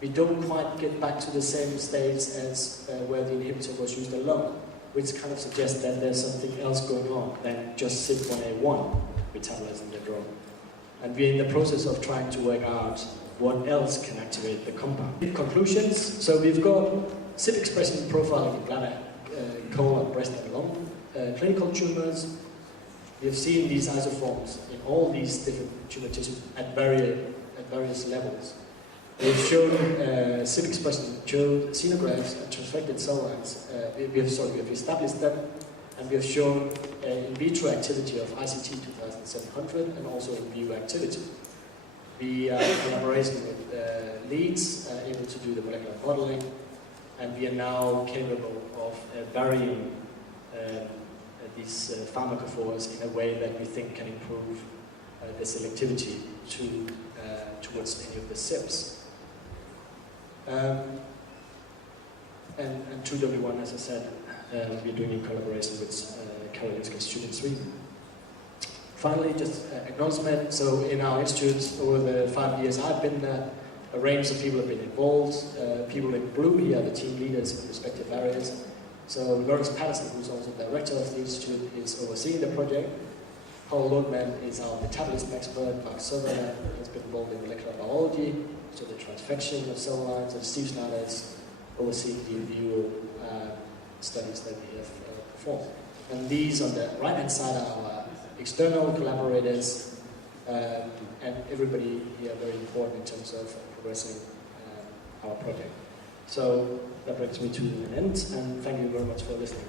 we don't quite get back to the same states as where the inhibitor was used alone, which kind of suggests that there's something else going on than just CYP1A1 metabolizing the drug. And we're in the process of trying to work out what else can activate the compound. In conclusions, so we've got CYP expression profiling in bladder, colon, breast and lung, clinical tumors. We have seen these isoforms in all these different tumor tissues at various levels. We've shown CYP expression, showed xenografts and transfected cell lines. We have established them, and we have shown in vitro activity of ICT 2700 and also in vivo activity. We are in collaboration with leads, able to do the molecular modeling, and we are now capable of varying these pharmacophores in a way that we think can improve the selectivity towards any of the CYPs. And 2W1, as I said, we're doing in collaboration with Karolinska Institute in Sweden. Finally, just acknowledgement. So in our institute, over the 5 years I've been there, a range of people have been involved. People in blue here are the team leaders in respective areas. So Lawrence Patterson, who's also the director of the institute, is overseeing the project. Paul Lundman is our metabolism expert. Mark Sutherland has been involved in molecular biology, so the transfection of cell lines, and Steve Snyder is overseeing the in vivo studies that we have performed. And these on the right-hand side are our external collaborators, and everybody here very important in terms of progressing our project. So that brings me to an end, and thank you very much for listening.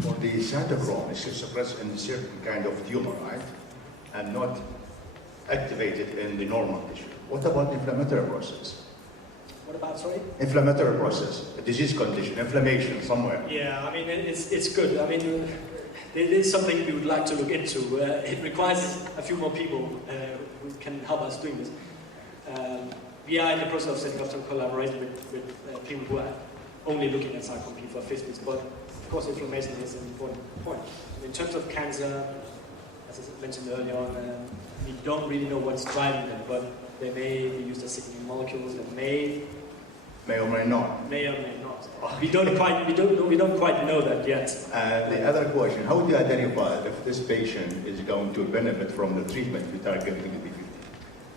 For the cytochrome, it's suppressed in a certain kind of tumor, right? And not activated in the normal tissue. What about the inflammatory process? What about, sorry? Inflammatory process, a disease condition, inflammation somewhere. Yeah, I mean, it's good. I mean, it is something we would like to look into. It requires a few more people who can help us doing this. We are in the process of setting up some collaboration with people who are only looking at cyclone P4 50s, but of course inflammation is an important point. In terms of cancer, as I mentioned earlier on, we don't really know what's driving them, but they may be used as signaling molecules that may or may not. May or may not. We don't quite know that yet. The other question: how do you identify if this patient is going to benefit from the treatment we target in the P50?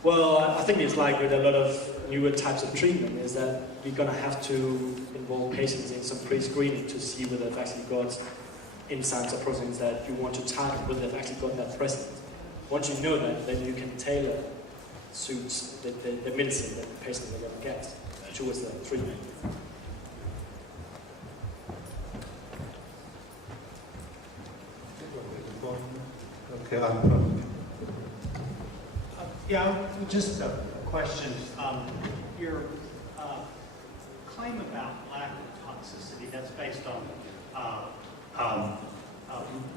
Well, I think it's like with a lot of newer types of treatment, is that we're going to have to involve patients in some pre-screening to see whether they've actually got enzymes or proteins that you want to target, whether they've actually got that present. Once you know that, then you can tailor suits the medicine that the patients are going to get towards the treatment. Okay, yeah, just a question. Your claim about lack of toxicity, that's based on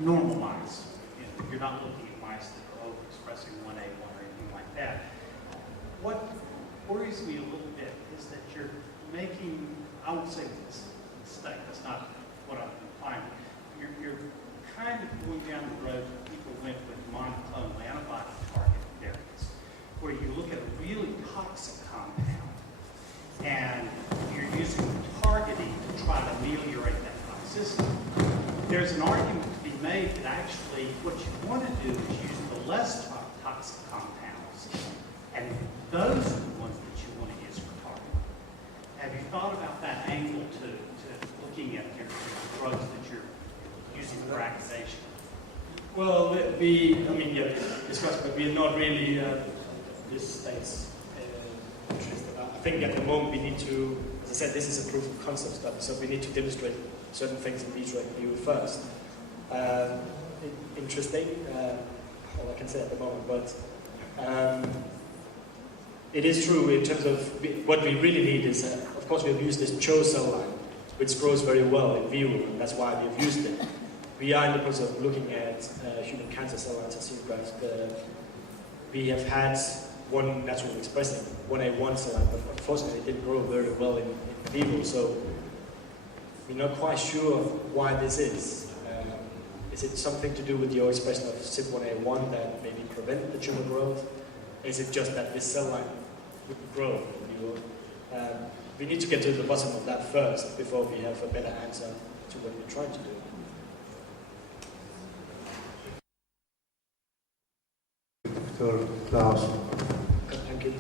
normal mice. You know, you're not looking at mice that are overexpressing 1A1 or anything like that. What worries me a little bit is that you're making, I won't say this mistake, that's not what I'm implying. You're kind of going down the road that people went with monoclonal antibody target variants, where you look at a really toxic compound and you're using targeting to try to ameliorate that toxicity. There's an argument to be made that actually what you want to do is use the less toxic compounds, and those are the ones that you want to use for targeting. Have you thought about that angle to looking at your drugs that you're using for activation? Well, discussed, but we are not really this state's interested. I think at the moment we need to, as I said, this is a proof of concept study, so we need to demonstrate certain things in vitro and vivo first. Interesting, all I can say at the moment, but it is true in terms of what we really need is, of course, we have used this CHO cell line, which grows very well in vivo, and that's why we've used it. We are in the process of looking at human cancer cell lines and xenografts. we have had one natural expressing 1A1 cell line, but unfortunately it didn't grow very well in vivo, so we're not quite sure why this is. Is it something to do with your expression of CYP1A1 that maybe prevent the tumor growth? Is it just that this cell line wouldn't grow in vivo? We need to get to the bottom of that first before we have a better answer to what we're trying to do. Dr. Klaus. Thank you.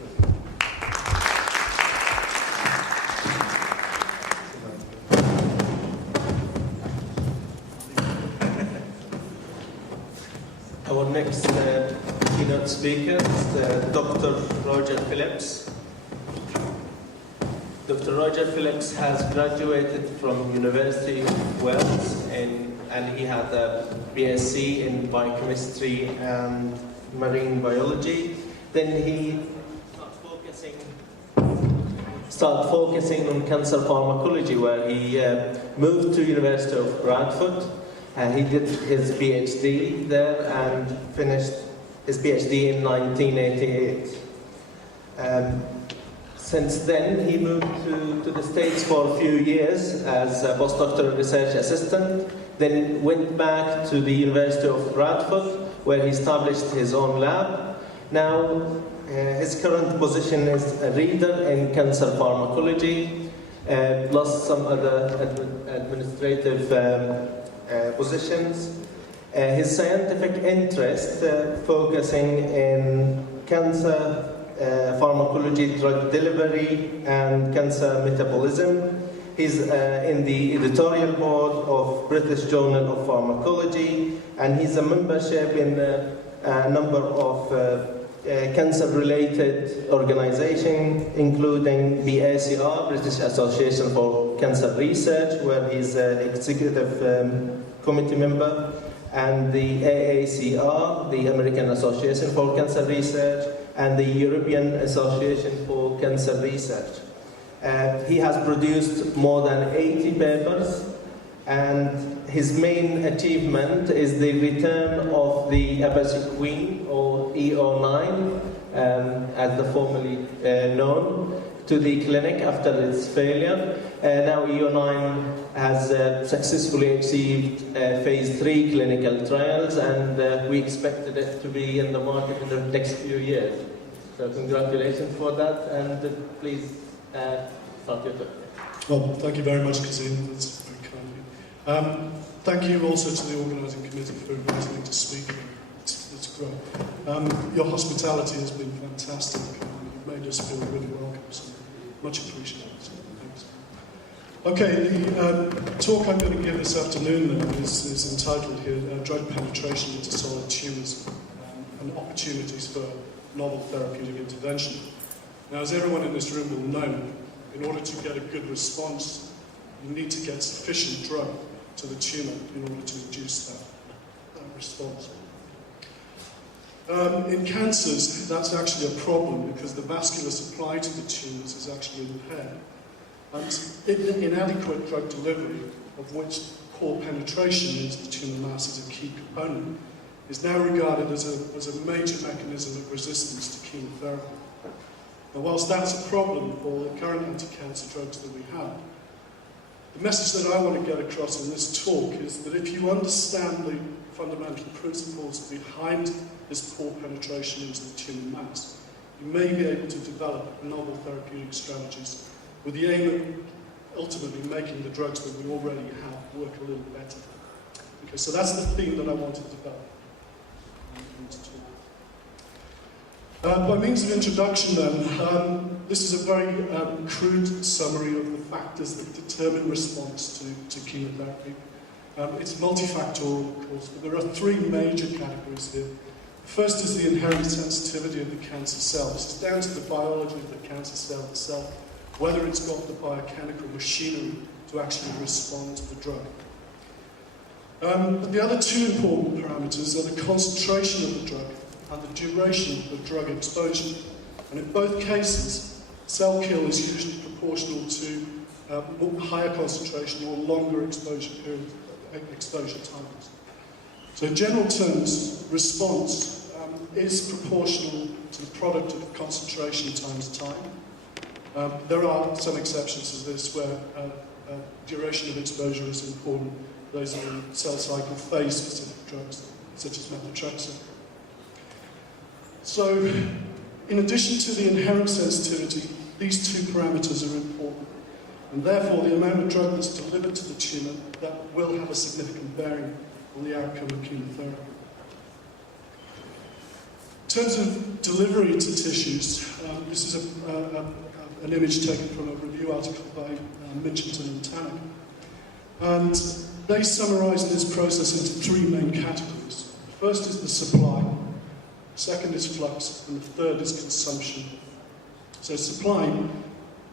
Our next keynote speaker is Dr. Roger Phillips. Dr. Roger Phillips has graduated from University of Wales and he had a BSc in biochemistry and marine biology. Then he started focusing on cancer pharmacology, where he moved to University of Bradford. He did his PhD there and finished his PhD in 1988. Since then, he moved to the States for a few years as a postdoctoral research assistant, then went back to the University of Bradford, where he established his own lab. Now, his current position is a reader in cancer pharmacology, plus some other administrative positions. His scientific interest focusing in cancer pharmacology, drug delivery, and cancer metabolism. He's in the editorial board of British Journal of Pharmacology, and he's a membership in a number of cancer-related organizations, including BACR, British Association for Cancer Research, where he's an executive committee member, and the AACR, the American Association for Cancer Research, and the European Association for Cancer Research. He has produced more than 80 papers, and his main achievement is the return of the apaciquine, or EO9, as the formerly known, to the clinic after its failure. Now EO9 has successfully achieved phase 3 clinical trials, and we expected it to be in the market in the next few years. So congratulations for that, and please start your talk. Well, thank you very much, Kazim. That's very kind of you. Thank you also to the organising committee for inviting me to speak. It's great. Your hospitality has been fantastic. You've made us feel really welcome, so much appreciated. Thanks. Okay, the talk I'm going to give this afternoon then is entitled here, Drug Penetration into Solid Tumours and Opportunities for Novel Therapeutic Intervention. Now, as everyone in this room will know, in order to get a good response, you need to get sufficient drug to the tumour in order to induce that response. In cancers, that's actually a problem because the vascular supply to the tumours is actually impaired. And inadequate drug delivery, of which poor penetration into the tumour mass is a key component, is now regarded as a major mechanism of resistance to chemotherapy. Now, whilst that's a problem for the current anti-cancer drugs that we have, the message that I want to get across in this talk is that if you understand the fundamental principles behind this poor penetration into the tumour mass, you may be able to develop novel therapeutic strategies with the aim of ultimately making the drugs that we already have work a little better. Okay, so that's the theme that I want to develop. By means of introduction then, this is a very crude summary of the factors that determine response to chemotherapy. It's multifactorial, of course, but there are three major categories here. First is the inherent sensitivity of the cancer cell. This is down to the biology of the cancer cell itself, whether it's got the biochemical machinery to actually respond to the drug. But the other two important parameters are the concentration of the drug and the duration of drug exposure. And in both cases, cell kill is usually proportional to higher concentration or longer exposure exposure times. So in general terms, response is proportional to the product of concentration times time. There are some exceptions to this where duration of exposure is important. Those are in cell cycle phase-specific drugs, such as methotrexate. So, in addition to the inherent sensitivity, these two parameters are important. And therefore, the amount of drug that's delivered to the tumour, that will have a significant bearing on the outcome of chemotherapy. In terms of delivery to tissues, this is an image taken from a review article by Mitchelton and Tannock. And they summarise this process into three main categories. The first is the supply, the second is flux, and the third is consumption. So supply,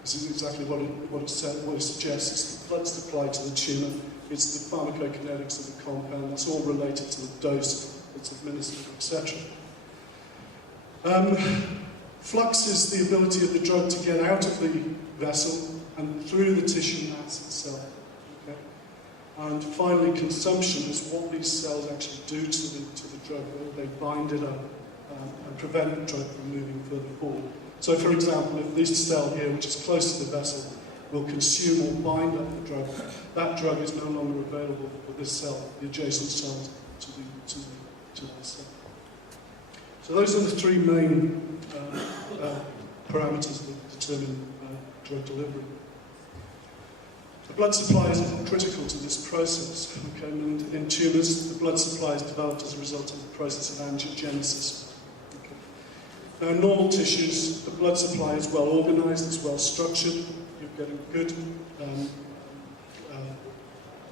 this is exactly what it suggests. It's the blood supply to the tumour, it's the pharmacokinetics of the compound, that's all related to the dose that's administered, etc. Flux is the ability of the drug to get out of the vessel and through the tissue mass itself. Okay? And finally, consumption is what these cells actually do to the drug, whether they bind it up and prevent the drug from moving further forward. So, for example, if this cell here, which is close to the vessel, will consume or bind up the drug, that drug is no longer available for this cell, the adjacent cell to that cell. So those are the three main parameters that determine drug delivery. The blood supply is critical to this process. Okay? And in tumours, the blood supply is developed as a result of the process of angiogenesis. Okay? Now, in normal tissues, the blood supply is well organised, it's well structured. You're getting good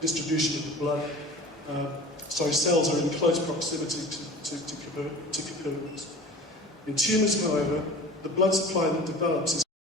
distribution of the blood. Cells are in close proximity to capillaries. In tumours, however, the blood supply that develops is